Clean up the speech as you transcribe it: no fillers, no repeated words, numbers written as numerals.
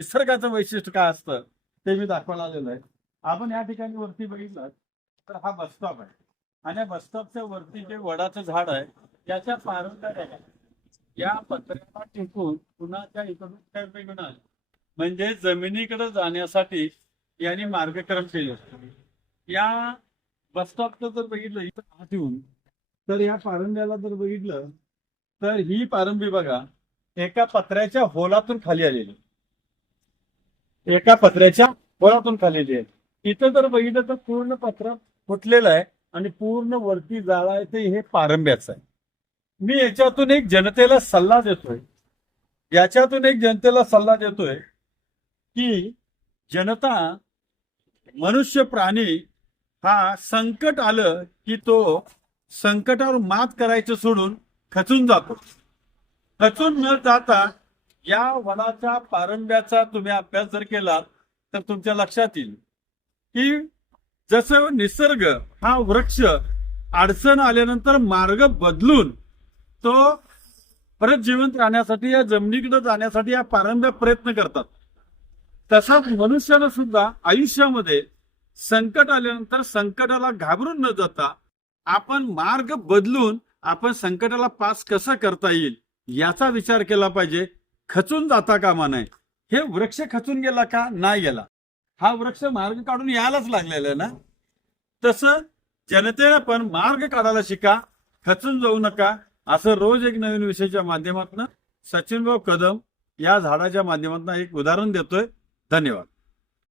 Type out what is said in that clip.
निसर्गाचं वैशिष्ट्य काय असतं ते मी दाखवायला आलेलो आहे. आपण या ठिकाणी वरती बघितलं तर हा बस स्टॉप आहे आणि या बस स्टॉपच्या वरती जे वडाचं झाड आहे त्याच्या पारंब्या या पत्र्याला टिकून पुन्हा इकडून काय वेगळं म्हणजे जमिनीकडे जाण्यासाठी यांनी मार्गक्रम केले. या बस स्टॉपचं जर बघितलं इथं आत येऊन तर या पारंब्याला जर बघितलं तर ही पारंबी बघा एका पत्र्याच्या होलातून खाली आलेली, एका पत्र्याच्या होलातून खाली आलेली आहे. इथं जर बघितलं तर पूर्ण पत्र फुटलेलं आहे आणि पूर्ण वरती जाळायचं हे पारंब्याचं आहे. मी याच्यातून एक जनतेला सल्ला देतोय, की जनता मनुष्य प्राणी हा संकट आलं की तो संकटावर मात करायचं सोडून खचून जातो. खचून न जाता या वनाच्या पारंब्याचा तुम्ही अभ्यास जर केला तर तुमच्या लक्षात येईल की जसं निसर्ग हा वृक्ष अडचण आल्यानंतर मार्ग बदलून तो परत जिवंत राहण्यासाठी या जमिनीकडे जाण्यासाठी या पारंब्या प्रयत्न करतात, तसाच मनुष्यानं सुद्धा आयुष्यामध्ये संकट आल्यानंतर संकटाला घाबरून न जाता आपण मार्ग बदलून आपण संकटाला पास कसा करता येईल याचा विचार केला पाहिजे. खचून जाता कामा नये. हे वृक्ष खचून गेला का? नाही गेला. हा वृक्ष मार्ग काढून यायलाच लागलेला आहे ना. तसं जनतेने पण मार्ग काढायला शिका, खचून जाऊ नका. असं रोज एक नवीन विषयाच्या माध्यमातून सचिनभाऊ कदम या झाडाच्या माध्यमातून एक उदाहरण देतोय. धन्यवाद.